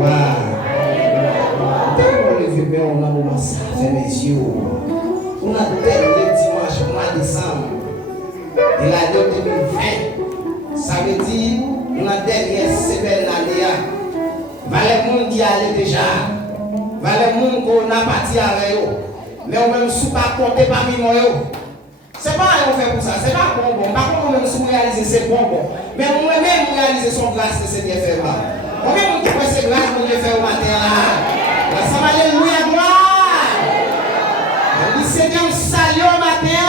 gloire. Tellement levé, mais on a un moment ça, fait mes yeux. On a dernier dimanche, mois de décembre, de l'année 2020. Ça veut dire, on a dernière semaine l'année. Les gens qui allaient déjà, les gens qu'on a parti avec eux, mais on même sous pas compter parmi nous. C'est pas on fait pour ça, c'est pas bon. Par contre, on même sous réaliser c'est bon. Mais on même réaliser son grâce de Seigneur fait mal. On même qui fait cette grâce pour Dieu faire au matin là. La salle alléluia gloire. On dit Seigneur salut au matin.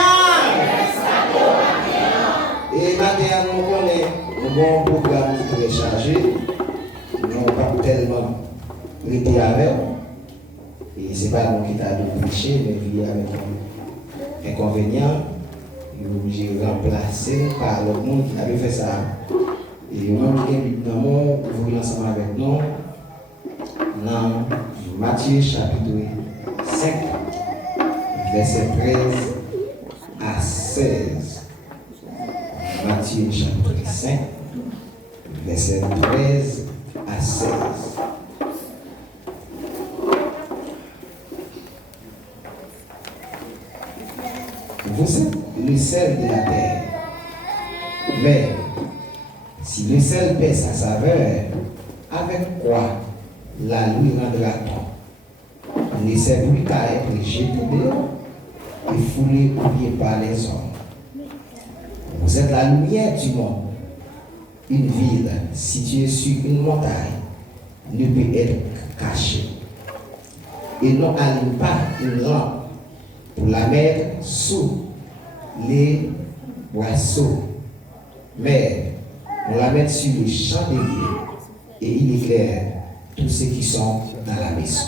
Et matin nous connaissons un bon programme qui est chargé. Nous pas tellement été avec. Et ce n'est pas nous qui t'a prêché, mais il y a un inconvénient. Il est obligé de remplacer par le monde qui avait fait ça. Et nous vous ensemble avec nous dans Matthieu chapitre 5, verset 13 à 16. Matthieu chapitre 5, verset 13 à 16. Vous êtes le sel de la terre. Mais si le sel perd sa saveur, avec quoi la lui rendra-t-on? Ne sert plus qu'à être jeté dehors et foulé oublié par les hommes. Vous êtes la lumière du monde. Une ville située sur une montagne ne peut être cachée. Et n'on allume pas une lampe pour la mettre sous les boisseaux, mais on la met sur le chandelier et il éclaire tous ceux qui sont dans la maison.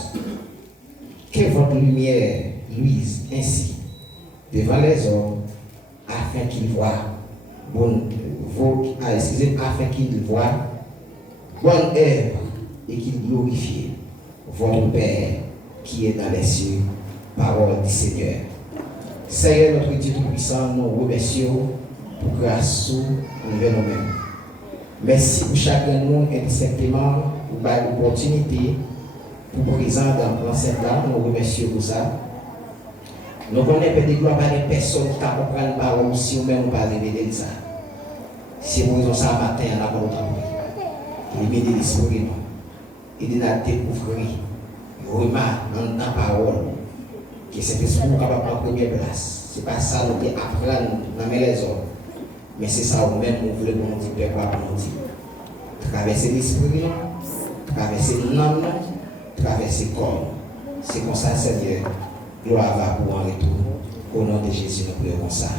Que votre lumière luise ainsi devant les hommes afin qu'ils voient afin qu'ils voient bonne œuvre et qu'ils glorifient votre Père qui est dans les cieux. Parole du Seigneur. Seigneur notre Dieu Tout-Puissant, nous remercions pour grâce envers nous-mêmes. Merci pour chacun de nous indistinctement pour l'opportunité pour présent dans l'enceinte là. Nous remercions pour ça. Nous connaissons Pèdil gloire par les personnes qui comprennent la parole si nous-mêmes pas révéler ça. C'est pour ça matin à la bonne temps. Et m'aider l'esprit nous. Et de la découvrir. Remarque dans ta parole. Que cet esprit est capable de prendre première place. Ce n'est pas ça nous apprendre dans les hommes. Mais c'est ça nous-mêmes nous voulons nous dire, Père, pour nous dire. Traverser l'esprit, traverser l'âme, traverser le corps. C'est comme ça, Seigneur. Gloire va pour en retour. Au nom de Jésus, nous prions comme ça.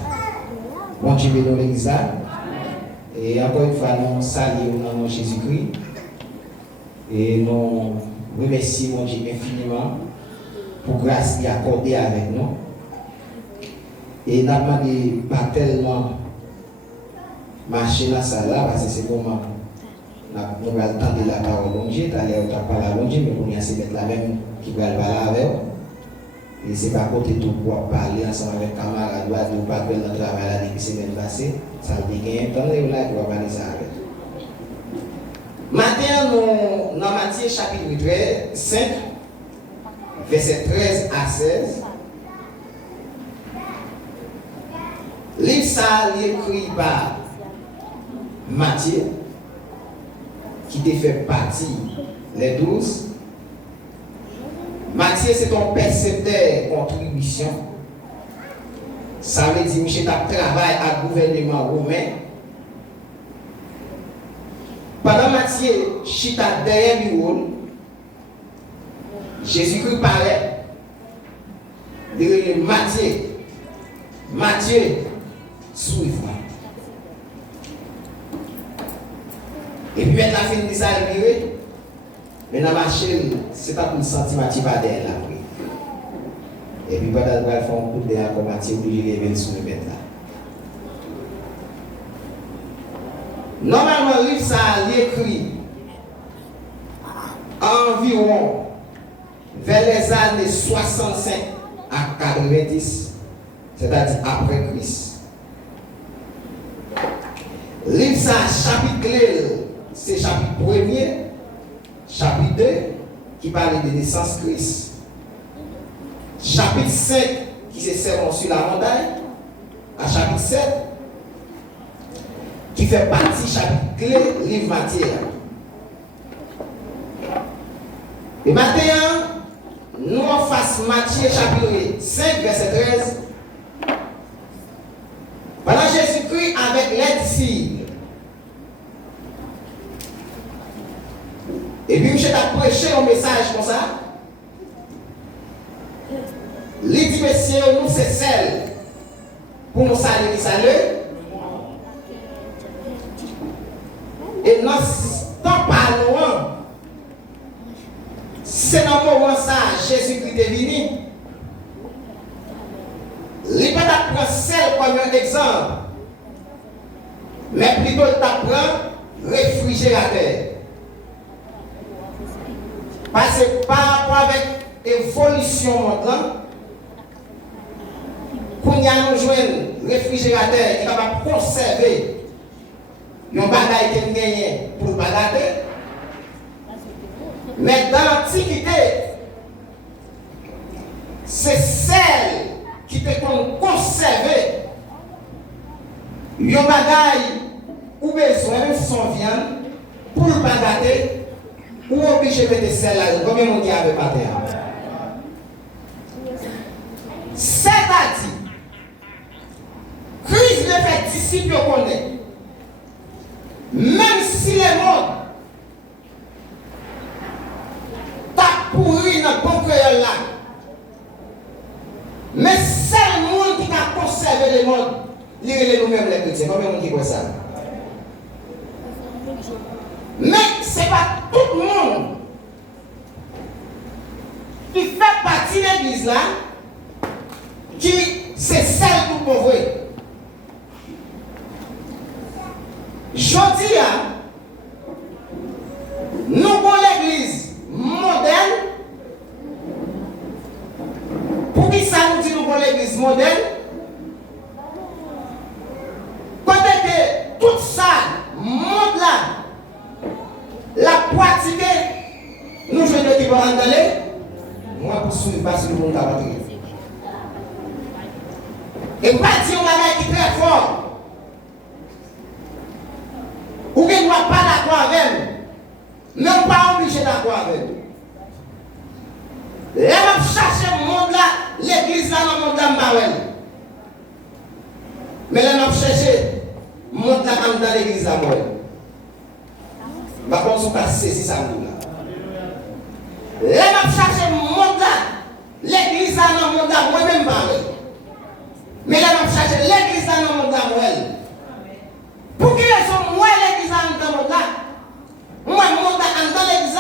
Bon Dieu, bénis l'Église. Et encore une fois, nous saluons au nom de Jésus-Christ. Et nous remercions mon Dieu infiniment pour grâce qui est accordée avec nous. Et nous n'avons pas tellement marché dans ça là, parce que c'est comment nous allons entendre la parole de Bondye, tu allais parler à Bondye, mais pour nous, c'est mettre la même qui va parler avec nous. Et ce n'est pas côté tout pour parler ensemble avec camarades, nous ne pas faire notre travail là depuis la semaine passée, ça veut dire qu'il y a un temps et là, il va parler ça avec nous. Maintenant, nous, dans Matthieu chapitre 5, verset 13 à 16. Livre ça écrit par Matthieu, qui te fait partie les 12. Matthieu, c'est ton percepteur contribution. Ça veut dire que tu travailles à gouvernement romain. Pendant Matthieu, chita derrière bureau, Jésus-Christ paraît. De Matthieu, suivre. Et puis maintenant, la fin de ça, mais dans ma chaîne, c'est pas pour le sentir Matthieu pas derrière là. Et puis pendant que faire un coup de derrière comme Matthieu, obligé de lever sur le bête là. Normalement, le livre ça écrit environ vers les années 65 à 90, c'est-à-dire après Christ. Livre ça chapitre clé, c'est chapitre 1er, chapitre 2, qui parle de naissance Christ. Chapitre 5, qui se sermon sur la montagne. À chapitre 7, qui fait partie chapitre clé, livre matière. Et maintenant, nous en face Matthieu chapitre 5, verset 13. Pendant Jésus-Christ avec les disciples. Et puis, monsieur a prêché un message comme ça. Il dit, messieurs, nous, c'est celle pour nous saluer, salut. Et dans ce temps pas loin, c'est dans le moment ça, Jésus-Christ est venu. Il ne peut pas prendre celle comme un exemple, mais plutôt il prend réfrigérateur. Parce que par rapport avec l'évolution maintenant, pour nous joindre réfrigérateur qui est capable de conserver les bagages qui gagnent pour le bagager. Mais dans l'Antiquité, c'est celle qui te conserver les bagages ou besoin de son viande pour le bagager ou obligé de mettre celle-là. Combien de monde avait pas terre? C'est-à-dire, Christ le fait disciple qu'on est. Même si les mondes t'a pourri dans le bon créole là, mais c'est le monde qui a conservé les mondes, lire nous-mêmes les chrétiens. Combien de monde qui voit ça? Mais ce n'est pas tout le monde qui fait partie de l'église là, qui c'est celle pour pauvre. Je dis, nous avons l'église moderne. Pour qui ça nous dit nous avons l'église moderne? Quand tout ça, monde là, la pratique, nous jouons de qui va en aller. Moi, pour suivre, parce que le monde a battu. Et pas dire un qui est très fort. Ou qui ne va pas d'accord avec elle, mais on n'est pas obligé d'accord avec elle. Là, on va chercher le monde là, l'église là, dans le monde là, mais là, on va chercher le monde là, dans l'église là, par contre, on va saisir ça là. Là, on va chercher le monde là, l'église là, dans le monde là, moi-même, mais là, on va chercher l'église là, dans le monde là, pour qui raison moi l'église dans le monde là? Moi le monde dans l'église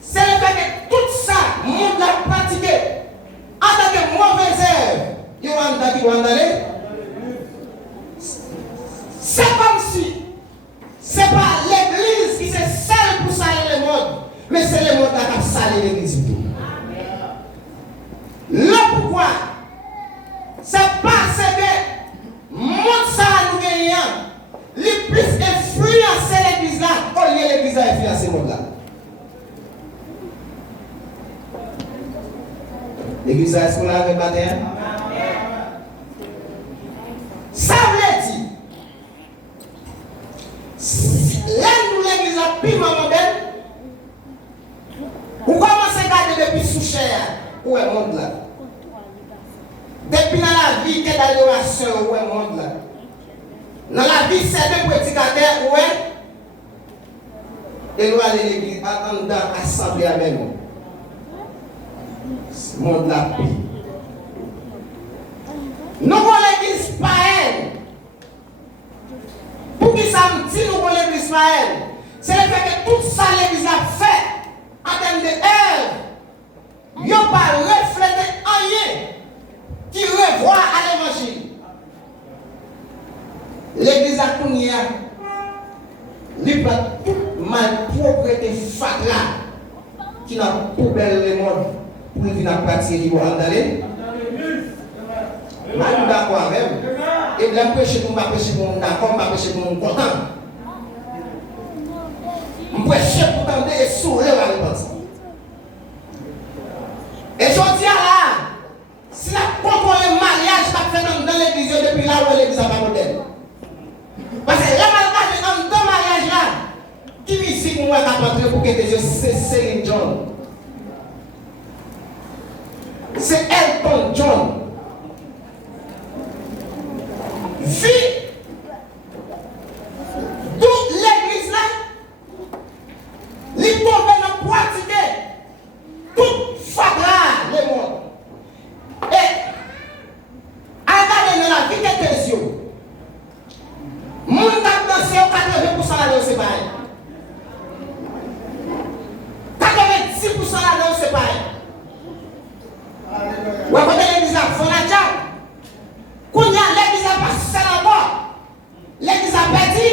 c'est le fait que tout ça, le monde l'a pratiqué en tant que mauvais œuvre. Il va aller. C'est comme si ce n'est pas l'église qui c'est celle pour salir le monde, mais c'est le monde qui a sali l'église. Là pourquoi? C'est parce que le monde ça nous gagnons. Les plus influencer l'église là, au lieu l'église a influencé le monde là. L'église a escolé avec matin. Ça veut dire, là nous l'église a pris ma modèle, vous commencez à garder depuis sous cher, où est le monde là? Depuis dans la vie, qu'est l'adoration, où est le monde là? Dans la vie, c'est des prédicateurs, ouais. Et nous allons à l'église, dans l'assemblée à même. Ce monde là, nous avons l'église païenne. Pour qui ça me dit, nous avons l'église païenne? C'est le fait que tout ça, l'église a fait en termes de œuvre. Ils n'ont pas reflété rien qui revoit à l'évangile. L'église a connu, il n'y a tout mal propreté fatla qui n'a pas belle le monde pour venir pratiquer qui va en aller. Je suis d'accord même. Et je prêche pour moi, prêcher pour mon d'accord, je prêche pour mon content. Je prêche pour tenter et sourire à repentance. Et je dis là, si la contrôle le mariage qu'a fait dans l'église depuis là où l'église a pas modèle. Parce que la malade dans deux mariages là, qui musique moi qu'a rentré pour que tes yeux c'est Jhon. C'est Elton Jhon. Vie. Toute l'église là, il tombe dans la pratique. Tout fadra le monde. Et, regardez la vie de tes yeux. Moun t'a dansé au 80% là, c'est pareil. 90% là, c'est pareil. Ou après l'église a fait la job. Quand il y a l'église a passé là-bas, l'église a Pèdi.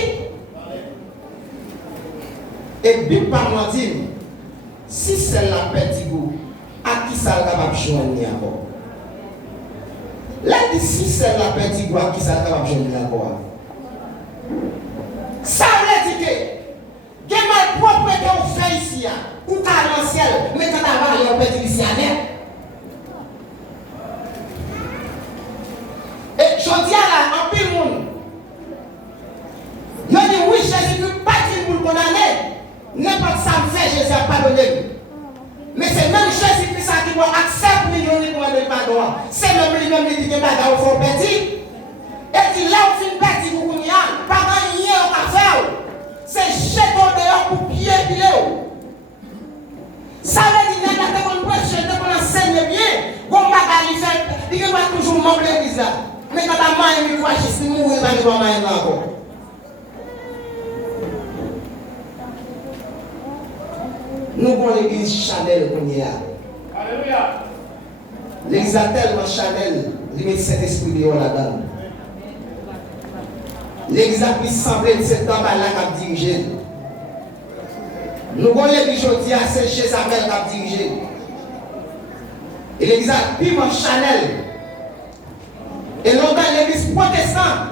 Et Bible par moi dit, si c'est la Pèdi Gouw, à qui ça va capable joindre encore? Là, si c'est la Pèdi Gouw, à qui ça va capable joindre encore? Ça veut dire que, il y a mal propre qu'on fait ici, ou qu'à l'ancien, mais quand on va aller au Pèdil ici à net. Et je dis là, en pile monde, il dit oui, Jésus-Christ, pas dit pour le condamner, n'importe ça me fait, Jésus a pardonné. Mais c'est même Jésus-Christ qui doit accepter pour nous demander pardon. C'est même lui-même qui dit que pardon, il faut Pèdil. Et dit là, on finit Pèdil pour nous, pendant hier, on va faire. C'est jeter dehors pour pied. Ça veut dire que quand on prêche, quand on enseigne bien, on va il va toujours manquer l'église là. Mais quand la main est mourir, juste mourir, il va main là encore. Nous avons l'église Chanel qu'on y a. Alléluia. L'église a tellement Chanel, il met cet esprit de là-dedans. L'église a pu sembler de cet homme là qui a dirigé. Nous avons l'église aujourd'hui à Saint-Jézabel qui a dirigé. Et l'église a pu en Chanel. Et longtemps l'église protestante,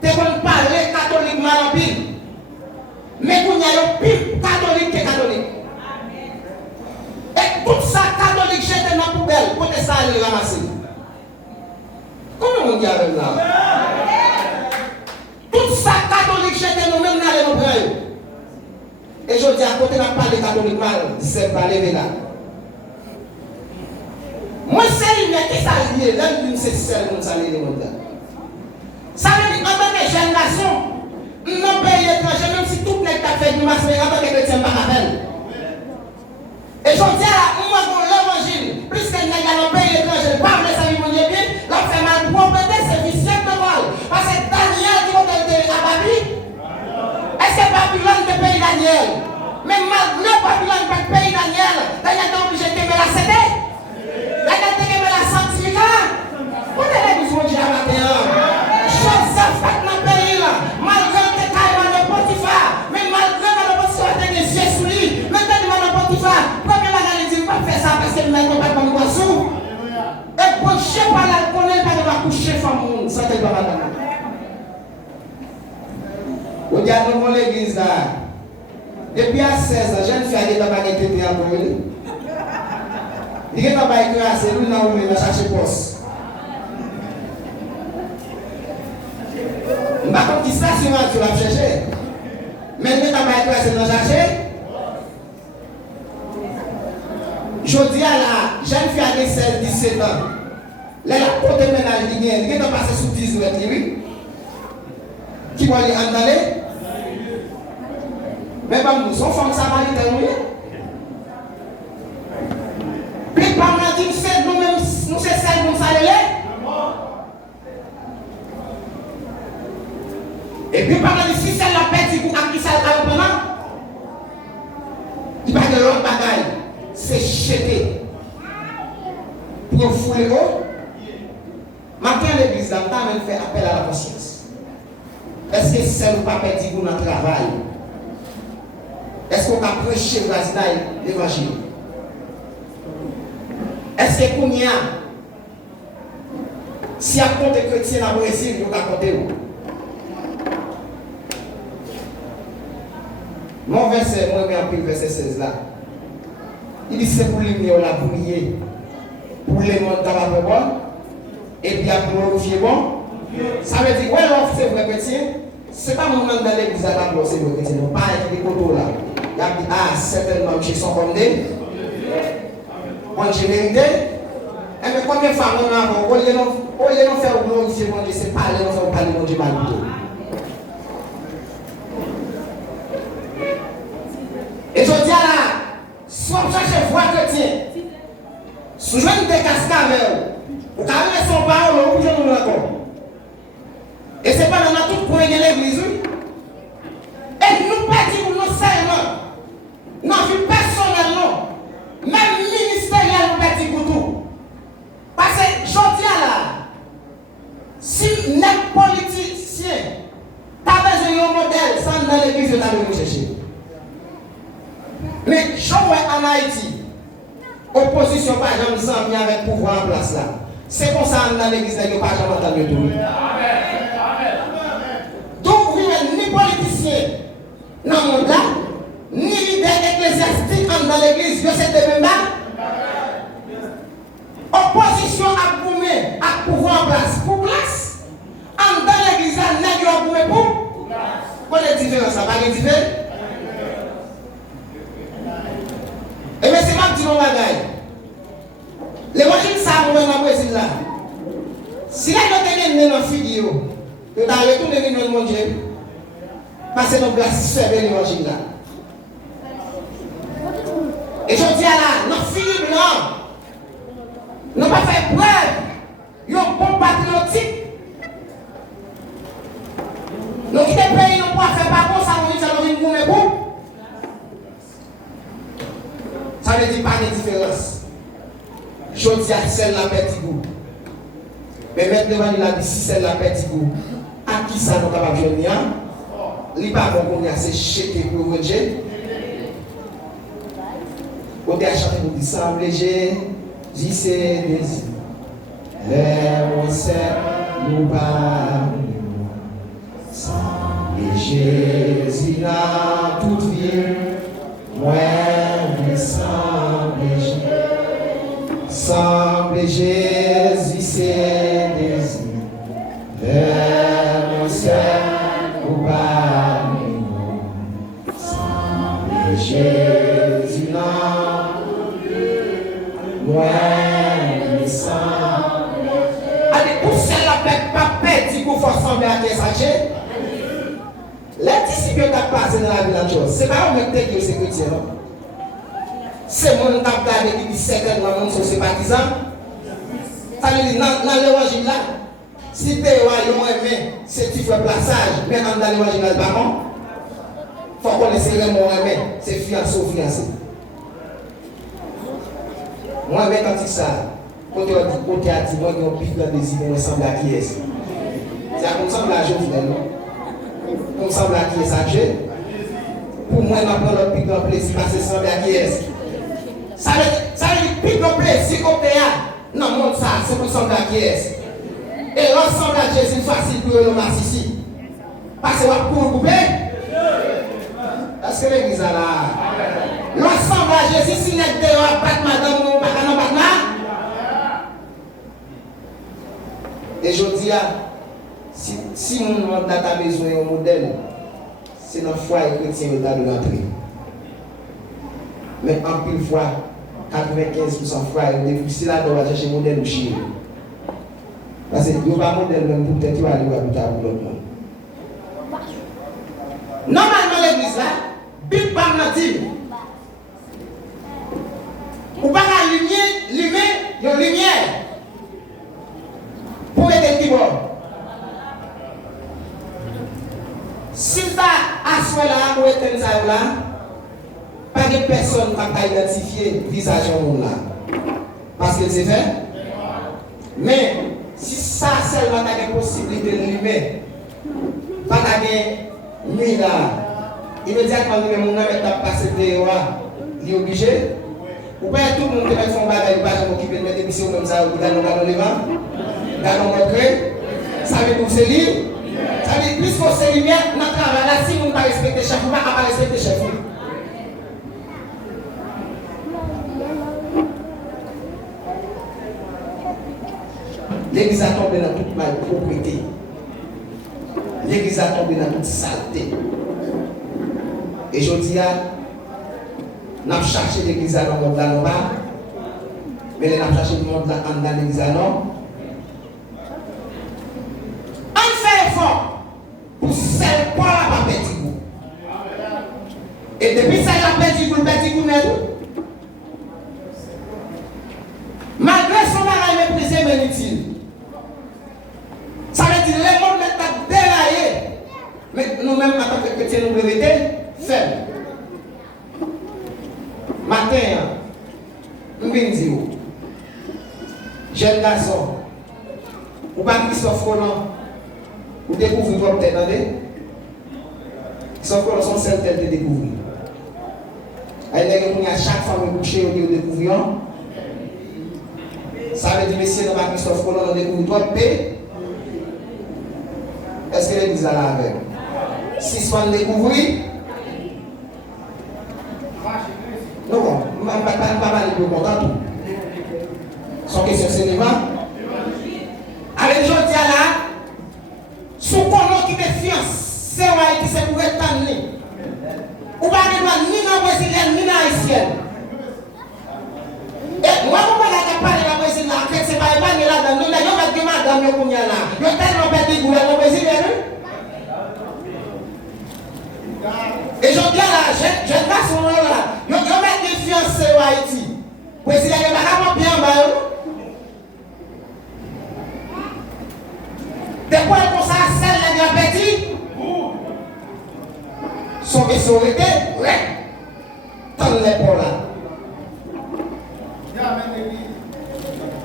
tu peux parler catholique mal en pile. Mais il y a plus catholique que catholique. Et tout ça catholique jeté dans la poubelle, protestant aller ramasser. Comment on dit avec là? Tout ça catholique jeté nous même dans les prendre. Et je dis à côté n'a pas de catholique mal, c'est pas lever là. Moi c'est lui qui ça lié, l'homme d'une c'est seul comme ça les monde là. Ça veut dire en tant que jeune nation, non pays étranger même si tout n'est pas fait du masse mais en tant que chrétien pas rappel. Et je dis à moi pour l'évangile, plus que n'est dans pays étranger, pas me laisser mon bien, la fait mal propriété c'est vicieux de mal. Parce que Daniel qui était à Babylone. Est-ce que Babylone est pays Daniel? Mais malgré Babylone pas pays Daniel, Daniel est obligé de la céder. Daniel est obligé de la sanctifier. Vous avez besoin de la matin. Joseph fait dans le pays là, malgré que Caïman de Potiphar, mais malgré que le Potiphar a des yeux sous lui, mais tellement de Potiphar, premier bagage il dit pas faire ça parce que nous n'avons pas comme poisson. Et pour je pas la connaître pas de coucher femme ça te va pas. Regardez mon l'église là. Depuis à 16 ans, jeune fille a été dans la baguette de Tande. Il est dans la baguette de c'est lui là où il va chercher poste. Je ne sais pas qui ça si tu vas chercher. Mais il est dans la baguette de c'est dans chercher. Je dis à la jeune fille a 16, 17 ans. Là, la porte de ménage qui vient, il est passé sous 10 mètres, oui. Qui va aller en aller. Mais pas nous, son femme samaritaine, oui. Puis par là, nous c'est nous-mêmes, nous c'est celle comme ça, et puis par là, si c'est la Pèdi Gouw à qui ça va pendant, il va de l'autre bagaille, c'est jeter. Pour fouler haut, maintenant l'église dans le temps, elle fait appel à la conscience. Est-ce que c'est ou pas Pèdi Gouw dans le travail? Est-ce qu'on a prêché l'évangile? Est-ce que pour nous, si on compte chrétien dans le Brésil, on va compter où? Mon verset, moi, je vais verset 16 là. Il dit c'est pour les mieux là, pour prier. Pour les mondes capables bon. Et puis à glorifier bon. Ça veut dire, ouais, l'offre c'est vrai chrétien. C'est pas mon nom dans l'église à la gloire, c'est vrai chrétien. Non, pas avec des coteaux là. Il a dit, ah, certainement, chez son condé. Bon, j'ai vérité. Et mais combien de fois on a avant, au lieu de faire glorifier mon Dieu, c'est parler, on fait parler mon Dieu mal plutôt. Et je dis là, soit on cherche voix chrétien, si je veux des cascades, ou quand même son parole, ou je nous raconte. Et c'est pas dans tout point de l'église. Et nous pas dit pour nous seulement, non, vie personnelle, non, même ministériel, nous pas dit pour tout. Parce que je dis là, si les politiciens, tu as besoin d'un modèle, sans dans l'église, tu as besoin de chercher. Mais Jhon en Haïti, opposition pas jamais sans bien avec pouvoir en place là. C'est comme ça dans l'église, il n'y a pas jamais entendu tout. Donc, vous ni politicien dans le monde là, ni leader ecclésiastique dans l'église, c'est de même là. Opposition à Gouw, à pouvoir en place. Pour place, dans l'église, il y a un pour place. Quelle est la différence? Ça va être différent? Et bien, c'est pas petit nom bagaille. L'évangile, ça a dans le Brésil là. Si là, il y a une fille, vous avez retourné dans le monde, passez nos places, servez l'évangile là. Et je dis à là, nos filles blancs, nous pas fait preuve, ils ont bon patriotique. Nous qui des pays, nous pas faire pas bon, ça nous dit ça nous dit nous pour. Ça veut dire pas de différence. Je dis à celle la Pèdil. Mais maintenant, il a dit si c'est la Pèdil, à qui ça nous capable de venir? Il n'est pas bon qu'on a c'est checké pour vous dire. On a chanté pour dire semble léger, j'y sais désir. Les sait nous pas. Semble Jésus là toute vie. Moi, mais semble Jésus. Semble Jésus, c'est désir. Les sait nous pas. Semble Jésus là. Ouais, mais semble. Allez, pour celle-là, pas Pèdil pour faire sembler à qui ça. Les disciples qui ont passé dans la vie de la chose, c'est pas eux qui sont chrétiens. C'est mon capteur qui dit certainement mon sont sympathisants. Ça veut dire dans l'évangile là, si tu es aimé, c'est tu fais plaçage, mais dans l'évangile là, pas bon. Il faut qu'on essaie de aimé, c'est fiancé ou fiancé. Moi, quand tu ça, quand tu as dit, moi, j'ai un pic de désir, il me semble à qui est-ce? C'est comme ça que la jeune finalement. On semble à qui est ça, pour moi, je prends le pic de plaisir parce que ça semble à qui est. Ça veut dire pic de plaisir au théâtre. Non, mon ça, c'est pour sembler à qui est. Et l'ensemble à Jésus, facile pour le masser ici. Parce que vous pouvez couper. Est-ce que l'église a là? L'ensemble à Jésus, si vous n'êtes pas madame ou pas madame. Et je dis, si mon monde a besoin d'un modèle, c'est dans le foyer chrétien qui de l'entrée. Mais en pile fois, 95% foyer, depuis c'est là qu'on va chercher un modèle de Chine. Parce que il n'y a pas de modèle même pour peut-être aller à l'autre monde. Normalement, l'église là, Bible pas native. Ou pas la lumière, une lumière. Pour être qui bon. Si tu as assois là ou éteint ça là, pas de personne qui a identifié le visage en monde là. Parce que c'est fait. Mais si ça seulement a une possibilité de l'humain, pas de nuit là, immédiatement le monde a passé dehors, il est obligé. Ou pas tout le monde qui met son bagage, il va s'occuper de mettre des missions comme ça, ou dans le vent, dans notre crée, ça veut dire que c'est libre. Ça veut dire plus que c'est lumière, notre travail là, si vous ne pas respecter chef, vous ne pas respecter chef. L'église a tombé dans toute malpropreté. L'église a tombé dans toute saleté. Et je dis, nous avons cherché l'église dans le monde là, mais nous avons cherché le monde là dans l'église là, non. On fait effort pour celle pour la Pèdil. Et depuis ça, il a Pèdil, n'est tout. Malgré son mariage méprisé, mais inutile. Ça veut dire que les mondes sont déraillés. Mais nous-mêmes, en tant que chrétiens, nous devons être faibles. Matin, nous venons dire, jeune garçon, ou pas Christophe Colomb, ou découvrir votre tête, attendez? Christophe Colomb, son seul tête de découvrir. Il y a chaque fois que vous couchez, vous découvrez. Ça veut dire, messieurs, nous, Christophe Colomb, on découvre votre paix. Est-ce que l'église est là avec? Si soit découvrir, non, je ne vais pas parler de content. Son question, c'est le avec les gens qui sont là, sous comment qui défiance, c'est vrai qui c'est pour être tanné. Ou pas ni dans la brésilienne, ni dans la haïtienne. Et moi, je ne vais pas parler de la brésilienne, c'est pas là-dedans. Nous n'avons pas de madame, nous là. Nous avons tellement perdu le gouvernement brésilien. Et je dis là, je ne pas son nom là. Je vais mettre des fiancés au Haïti. Brésilien, il va pas bien en bas. Des fois, comme ça, celle là, Pèdil. Son question était, ouais. Tande les pour là.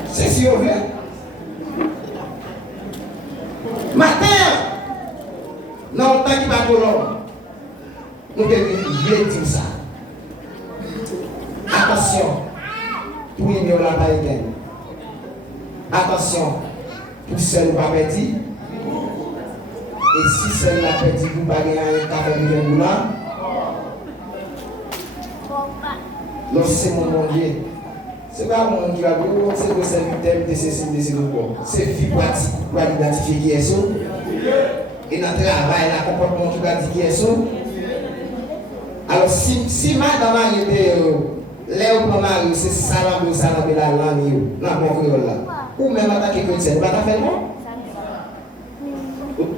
C'est si on veut. Matin, non, tant qu'il va pour l'homme, nous devons dire ça. Attention, pour aimer la païenne. Attention, pour celle ou pas Pèdil. Et si celle la Pèdil, vous ne pouvez pas un café de l'eau là, lorsque c'est mon Bondye. Ce n'est pas mon qui va vous c'est le serviteur de ces groupes. C'est le fille pratique pour identifier qui est ça. Et dans le travail, le comportement qui va dire qui est ça. Alors, si madame était là où mon mari, c'est salam la langue, la bon créole là. Ou même attaquer chrétien, vous ne pouvez pas faire non?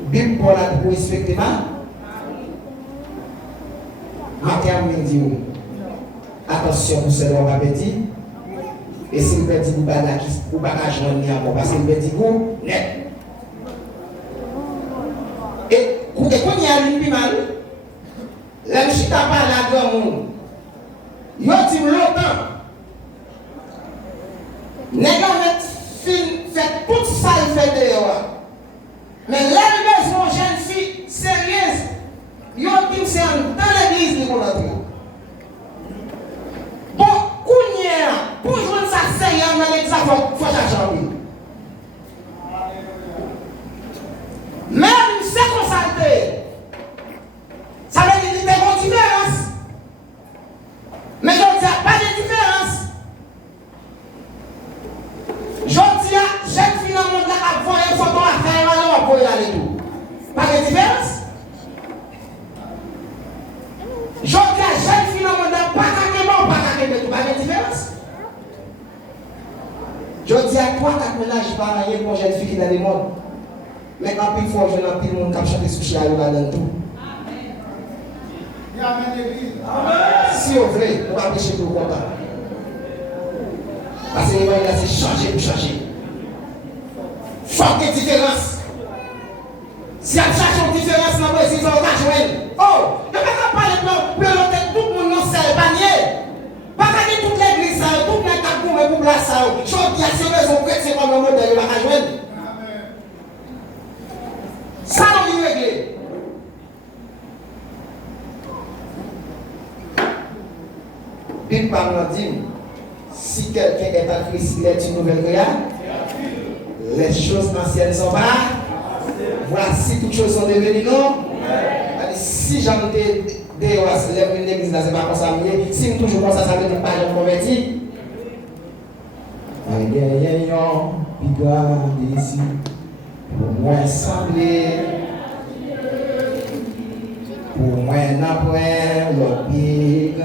Bible pour la pour respecter ma. Matin, on me dit attention pour ce qu'on va Pèdil. Et si le Pèdil vous ne pas joindre encore, parce que le Pèdil vous net. Et quand il y a une plus mal, la chita pas la grand monde. Yo dit longtemps. Négat fait tout ça il fait dehors. Mais là besoin jeune fille sérieuse. Yo dit c'est dans l'église ni pour l'autre. Bon, pour jouer ça sérieux dans l'église, il faut chercher. Même c'est constaté. Ça veut dire qu'il y a une différence. Mais je ne dis pas de différence. Je dis à chaque fille dans le monde à voir une photo à faire alors pour y aller tout. Pas de différence. Je dis à chaque fille dans le monde pas qu'à tout, pas de différence. Je dis à 3-4 ménages par année pour une jeune fille qui est dans le monde. Mais quand il faut, je n'ai plus de monde qui a chanté sous chialou là-dedans tout. Si vous voulez, on va prêcher pour content. Parce que l'évangile c'est changer pour changer. Faut qu'il y ait différence. Si on cherche une différence dans le Brésil, on va jouer. Oh, je ne vais pas parler de l'autre, tout le monde dans le panier. Pas que toute l'église, tout le monde pour placer ça. Je dis à ces raisons que c'est comme le modèle, il va jouer. Ça, on va régler. Bible parle dit, si quelqu'un est en Christ, il est une nouvelle créature. Les choses anciennes sont pas. Voici toutes choses sont devenues non. si j'étais dehors, l'église là, c'est pas comme ça, si je toujours comme ça, ça veut dire pas de converti. Ici, pour moi sembler, pour moi n'après le pied,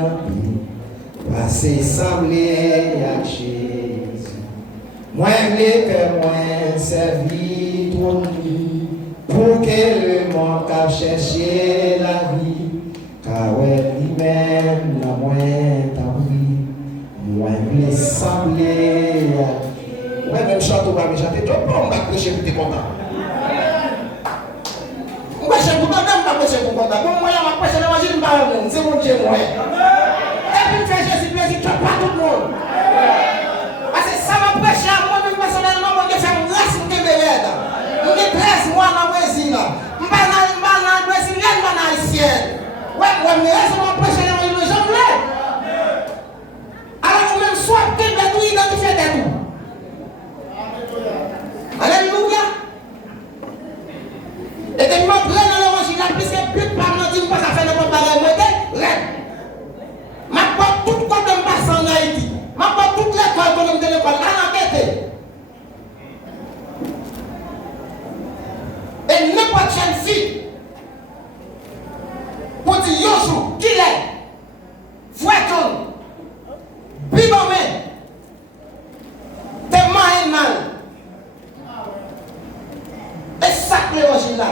passer sembler à Jésus. Moi que moi servi trop pour que le monde a cherché la vie, car lui-même la moi t'a pris. Moi me sembler à ouais, même chante ou pas me chanter, tu peux pas prêcher pour te content. On va prêcher pour toi, même pas prêcher pour content. Pour moi, on va prêcher l'évangile par le monde, c'est mon Dieu, moi. Et puis, faire Jésus plaisir, tu n'as pas tout le monde. Parce que ça va prêcher à moi-même personnellement, moi, je fais une grâce pour te bénir. Je suis 13 mois dans le Brésil. Je suis pas dans le Brésil, je suis pas dans le ciel. Ouais, mais laisse moi prêcher l'évangile, j'en voulais. Alors, vous-même, soit tu es tout identifié de tout. Alléluia. Et que moi prends dans l'évangile plus que plus par nous dire pas ça fait n'importe quoi moi ma porte tout comme de passe en Haïti. Ma porte toute l'école comme de l'école en enquête. Et n'importe quelle fille pour dire Yoshou qui est Foueton Bibomé t'es mal. Et ça l'évangile là.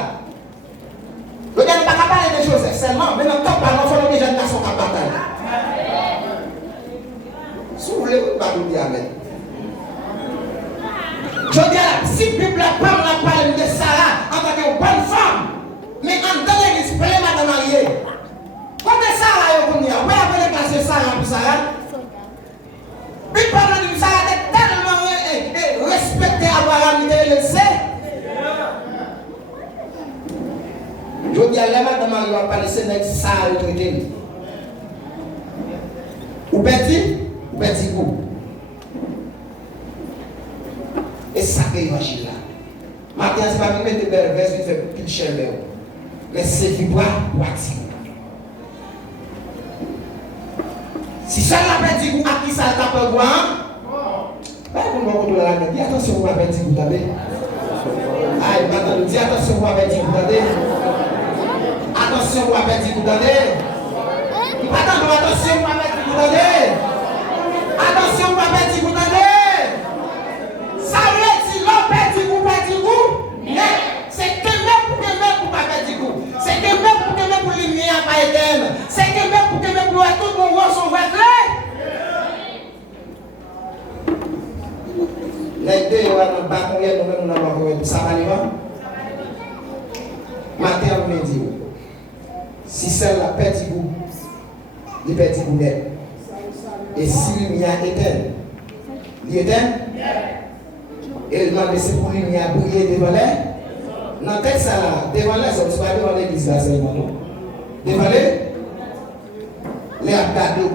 Le gars n'est pas capable de choses seulement, mais dans le temps parlant, il faut que les jeunes sont capables de bataille. Si vous voulez, vous ne pouvez pas nous dire amen. Je dis à la si Bible n'a pas parlé de Sarah en tant que bonne femme, mais en tant l'église, prenez madame mariée. Quand Sarah est venue, vous pouvez appeler classer Sarah pour Sarah. Bible parle de Sarah est tellement respectée à Abraham, il le sait. Je dis à la madame, il va parler de ça le traité. Ou Pèdil, ou Pèdil Gouw. Et ça que l'évangile là. Maintenant, c'est pas même des belles vestes qui fait plus cher. Mais c'est vibra ou actif. Si ça l'a Pèdil Gouw, à qui ça t'a pas voir? Dis attention, vous m'avez dit, vous avez. Ah, maintenant, dis attention, vous m'avez dit, vous avez. Attention, vous m'avez dit, vous avez. Attends, attention, vous m'avez dit, vous avez. Attention, vous m'avez dit, vous avez. Ça veut dire, l'on Pèdil Gouw. C'est que même pour pas Pèdil Gouw. C'est que même pour lumière, pas éternel. C'est que même pour tout le monde son vrai. Les deux, on va courir, nous-mêmes, on va courir. Ça va aller, matin, on me dit, si celle-là, Pèdil Gouw, les Pèdil Gouw net. Et si lumière éteint, il éteint, et il m'a laissé pour lumière briller devant l'air. Dans le texte, devant l'air, ça ne se passe pas devant l'église, là, c'est bon. Devant l'air, les a gardé.